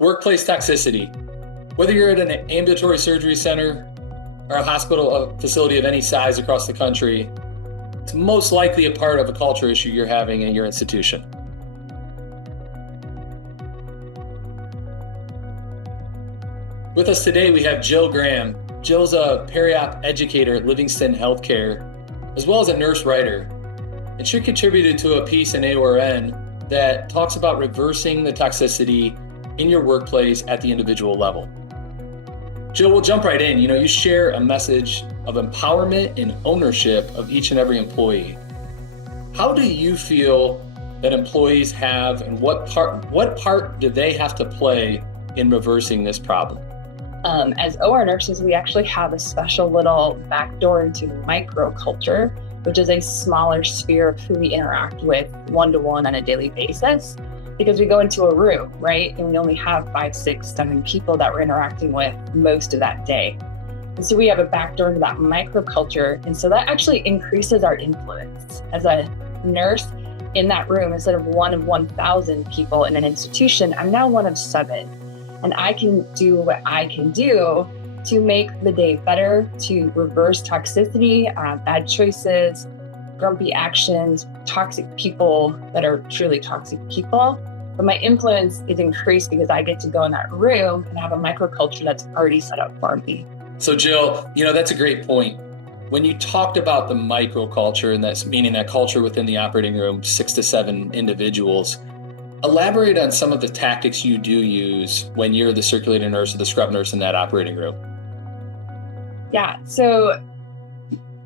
Workplace toxicity. Whether you're at an ambulatory surgery center or a hospital facility of any size across the country, it's most likely a part of a culture issue you're having in your institution. With us today, we have Jill Graham. Jill's a peri-op educator at Livingston Healthcare, as well as a nurse writer. And she contributed to a piece in AORN that talks about reversing the toxicity in your workplace at the individual level. Jill, we'll jump right in. You share a message of empowerment and ownership of each and every employee. How do you feel that employees have, and what part do they have to play in reversing this problem? As OR nurses, we actually have a special little backdoor into microculture, which is a smaller sphere of who we interact with one-to-one on a daily basis. Because we go into a room, right? And we only have 5, 6, 7 people that we're interacting with most of that day. And so we have a backdoor into that microculture. And so that actually increases our influence. As a nurse in that room, instead of one of 1,000 people in an institution, I'm now one of 7. And I can do what I can do to make the day better, to reverse toxicity, bad choices, grumpy actions, toxic people that are truly toxic people. But my influence is increased because I get to go in that room and have a microculture that's already set up for me. So Jill, that's a great point. When you talked about the microculture, and that's meaning that culture within the operating room, 6 to 7 individuals, elaborate on some of the tactics you do use when you're the circulating nurse or the scrub nurse in that operating room. Yeah, so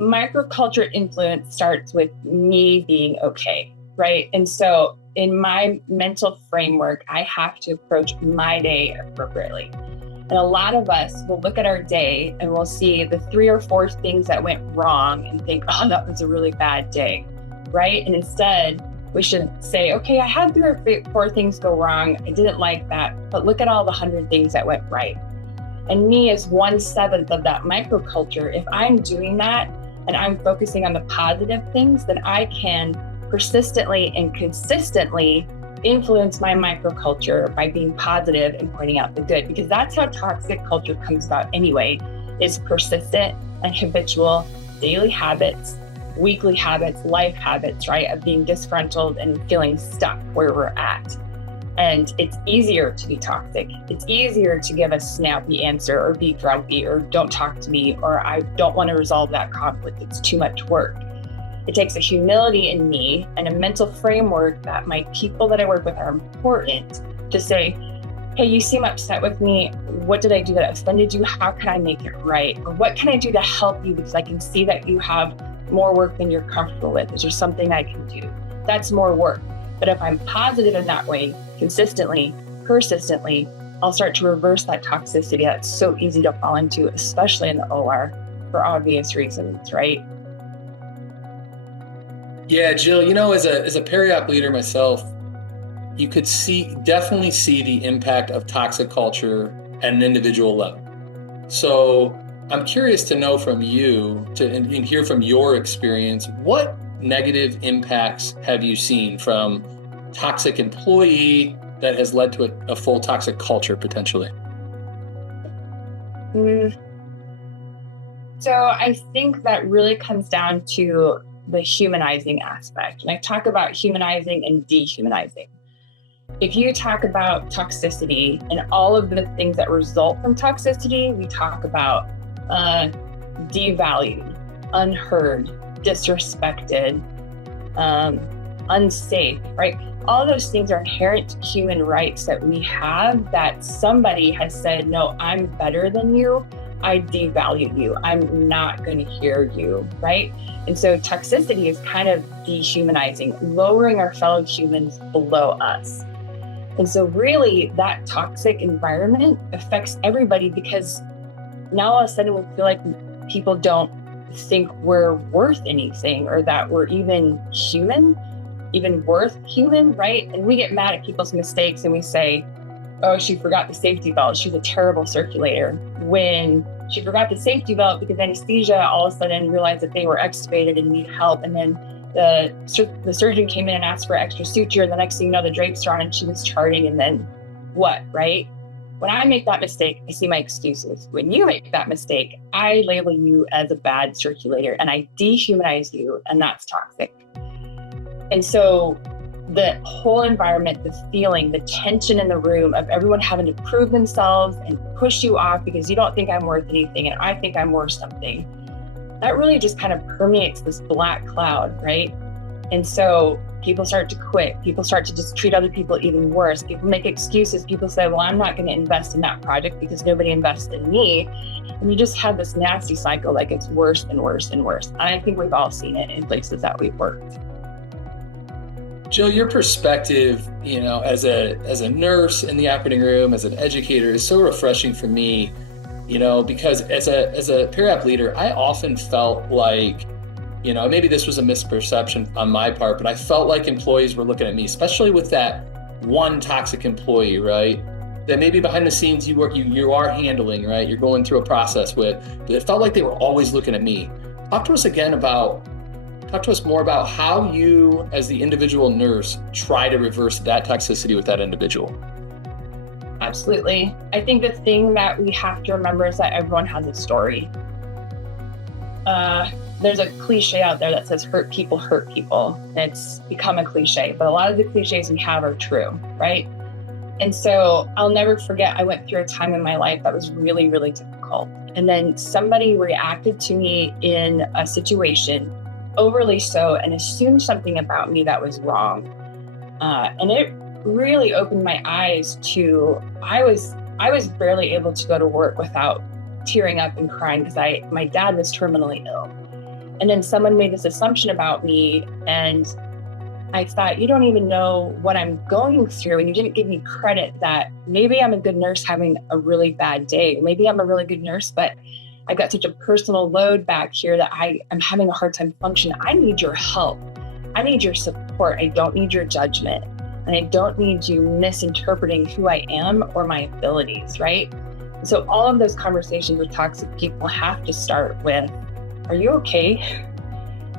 microculture influence starts with me being okay, right? And so in my mental framework, I have to approach my day appropriately. And a lot of us will look at our day and we'll see the 3 or 4 things that went wrong and think, oh, that was a really bad day, right? And instead, we should say, okay, I had 3 or 4 things go wrong. I didn't like that, but look at all the 100 things that went right. And me as 1/7 of that microculture, if I'm doing that and I'm focusing on the positive things, then I can persistently and consistently influence my microculture by being positive and pointing out the good, because that's how toxic culture comes about anyway, is persistent and habitual daily habits, weekly habits, life habits, right, of being disgruntled and feeling stuck where we're at. And it's easier to be toxic. It's easier to give a snappy answer or be grumpy or don't talk to me or I don't want to resolve that conflict. It's too much work. It takes a humility in me and a mental framework that my people that I work with are important to say, hey, you seem upset with me. What did I do that offended you? How can I make it right? Or what can I do to help you? Because I can see that you have more work than you're comfortable with. Is there something I can do? That's more work. But if I'm positive in that way, consistently, persistently, I'll start to reverse that toxicity that's so easy to fall into, especially in the OR, for obvious reasons, right? Yeah, Jill, as a peri-op leader myself, you could definitely see the impact of toxic culture at an individual level. So I'm curious to know from you and hear from your experience, what negative impacts have you seen from toxic employee that has led to a full toxic culture potentially? So I think that really comes down to the humanizing aspect. And I talk about humanizing and dehumanizing. If you talk about toxicity and all of the things that result from toxicity, we talk about devalued, unheard, disrespected, unsafe, right? All those things are inherent human rights that we have that somebody has said, no, I'm better than you. I devalue you. I'm not going to hear you, right? And so toxicity is kind of dehumanizing, lowering our fellow humans below us. And so really that toxic environment affects everybody, because now all of a sudden we feel like people don't think we're worth anything or that we're even human, even worth human, right? And we get mad at people's mistakes and we say, oh, she forgot the safety belt. She's a terrible circulator. When she forgot the safety belt because anesthesia all of a sudden realized that they were extubated and need help. And then the surgeon came in and asked for extra suture. And the next thing you know, the drapes are on and she was charting. And then what, right? When I make that mistake, I see my excuses. When you make that mistake, I label you as a bad circulator and I dehumanize you, and that's toxic. And so the whole environment, the feeling, the tension in the room of everyone having to prove themselves and push you off because you don't think I'm worth anything and I think I'm worth something, that really just kind of permeates this black cloud, right? And so people start to quit. People start to just treat other people even worse. People make excuses. People say, well, I'm not going to invest in that project because nobody invested in me. And you just have this nasty cycle, like it's worse and worse and worse. And I think we've all seen it in places that we've worked. Jill, your perspective, as a nurse in the operating room, as an educator, is so refreshing for me, because as a peer-app leader, I often felt like, maybe this was a misperception on my part, but I felt like employees were looking at me, especially with that one toxic employee, right? That maybe behind the scenes you are handling, right? You're going through a process with, but it felt like they were always looking at me. Talk to us more about how you, as the individual nurse, try to reverse that toxicity with that individual. Absolutely. I think the thing that we have to remember is that everyone has a story. There's a cliche out there that says hurt people hurt people. It's become a cliche, but a lot of the cliches we have are true, right? And so I'll never forget, I went through a time in my life that was really, really difficult. And then somebody reacted to me in a situation, overly so, and assumed something about me that was wrong. And it really opened my eyes to, I was barely able to go to work without tearing up and crying because my dad was terminally ill. And then someone made this assumption about me, and I thought, you don't even know what I'm going through, and you didn't give me credit that maybe I'm a good nurse having a really bad day. Maybe I'm a really good nurse, but I've got such a personal load back here that I'm having a hard time functioning. I need your help. I need your support. I don't need your judgment. And I don't need you misinterpreting who I am or my abilities, right? So all of those conversations with toxic people have to start with, are you okay?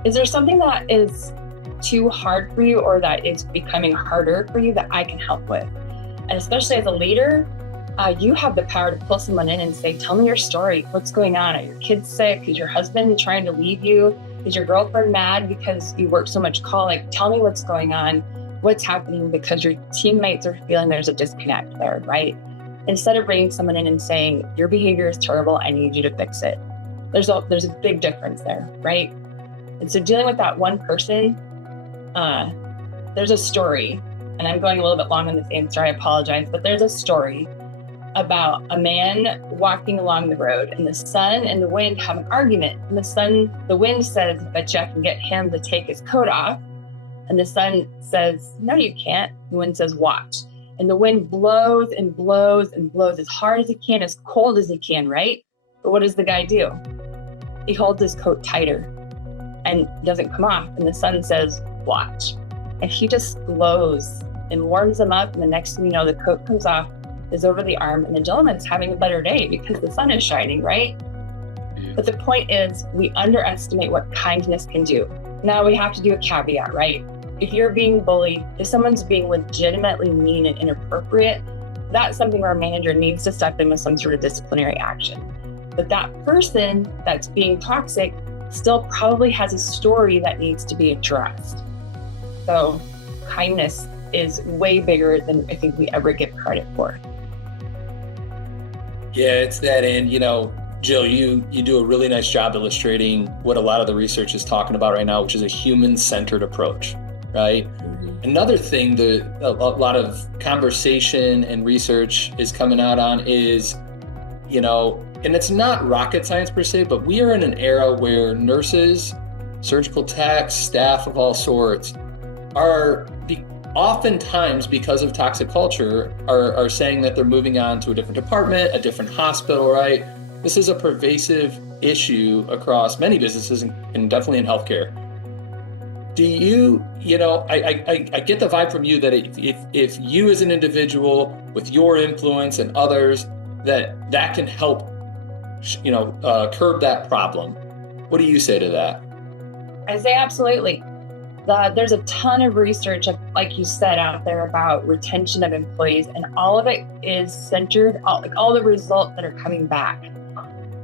Is there something that is too hard for you or that is becoming harder for you that I can help with? And especially as a leader, you have the power to pull someone in and say, tell me your story. What's going on? Are your kids sick? Is your husband trying to leave you? Is your girlfriend mad because you work so much call? Like, tell me what's going on. What's happening, because your teammates are feeling there's a disconnect there, right? Instead of bringing someone in and saying, your behavior is terrible, I need you to fix it. There's a big difference there, right? And so dealing with that one person, there's a story, and I'm going a little bit long on this answer, I apologize, but there's a story about a man walking along the road, and the sun and the wind have an argument. And the wind says, bet you I can get him to take his coat off. And the sun says, no, you can't. The wind says, watch. And the wind blows and blows and blows as hard as it can, as cold as it can, right? But what does the guy do? He holds his coat tighter and doesn't come off. And the sun says, watch. And he just glows and warms him up. And the next thing you know, the coat comes off, is over the arm, and the gentleman's having a better day because the sun is shining, right? Yeah. But the point is, we underestimate what kindness can do. Now we have to do a caveat, right? If you're being bullied, if someone's being legitimately mean and inappropriate, that's something where our manager needs to step in with some sort of disciplinary action. But that person that's being toxic still probably has a story that needs to be addressed. So kindness is way bigger than I think we ever give credit for. Yeah, it's that. And, Jill, you do a really nice job illustrating what a lot of the research is talking about right now, which is a human-centered approach, right? Mm-hmm. Another thing that a lot of conversation and research is coming out on is, and it's not rocket science per se, but we are in an era where nurses, surgical techs, staff of all sorts are oftentimes, because of toxic culture, are saying that they're moving on to a different department, a different hospital, right? This is a pervasive issue across many businesses and definitely in healthcare. Do you, I get the vibe from you that if you as an individual with your influence and others, that can help, curb that problem. What do you say to that? I say absolutely. There's a ton of research, like you said, out there about retention of employees, and all of it is centered, all the results that are coming back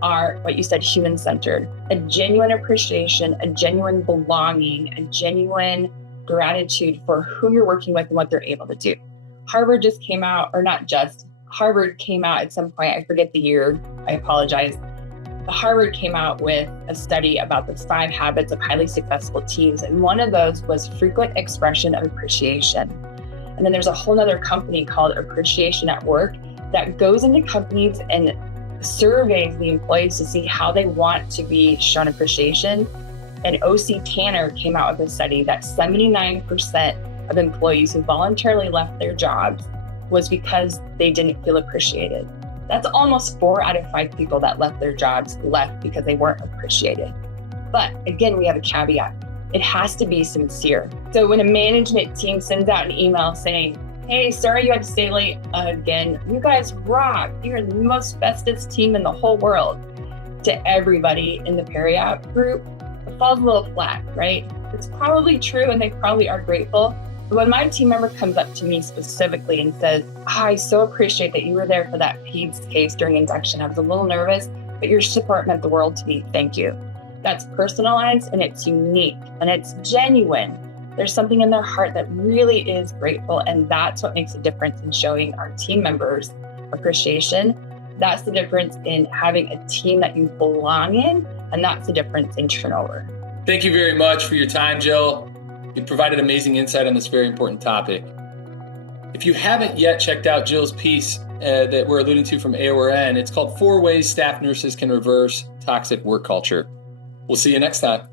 are what you said, human-centered. A genuine appreciation, a genuine belonging, a genuine gratitude for who you're working with and what they're able to do. Harvard just came out, or not just, Harvard came out at some point, I forget the year, I apologize. Harvard came out with a study about the 5 habits of highly successful teams, and one of those was frequent expression of appreciation. And then there's a whole other company called Appreciation at Work that goes into companies and surveys the employees to see how they want to be shown appreciation. And OC Tanner came out with a study that 79% of employees who voluntarily left their jobs was because they didn't feel appreciated. That's almost 4 out of 5 people that left their jobs left because they weren't appreciated. But again, we have a caveat. It has to be sincere. So when a management team sends out an email saying, hey, sorry you had to stay late again, you guys rock, you're the most bestest team in the whole world, to everybody in the Periapp group, it falls a little flat, right? It's probably true and they probably are grateful. But when my team member comes up to me specifically and says, I so appreciate that you were there for that PEDS case during induction. I was a little nervous, but your support meant the world to me. Thank you. That's personalized and it's unique and it's genuine. There's something in their heart that really is grateful. And that's what makes a difference in showing our team members appreciation. That's the difference in having a team that you belong in. And that's the difference in turnover. Thank you very much for your time, Jill. You provided amazing insight on this very important topic. If you haven't yet checked out Jill's piece that we're alluding to from AORN, it's called 4 Ways Staff Nurses Can Reverse Toxic Work Culture. We'll see you next time.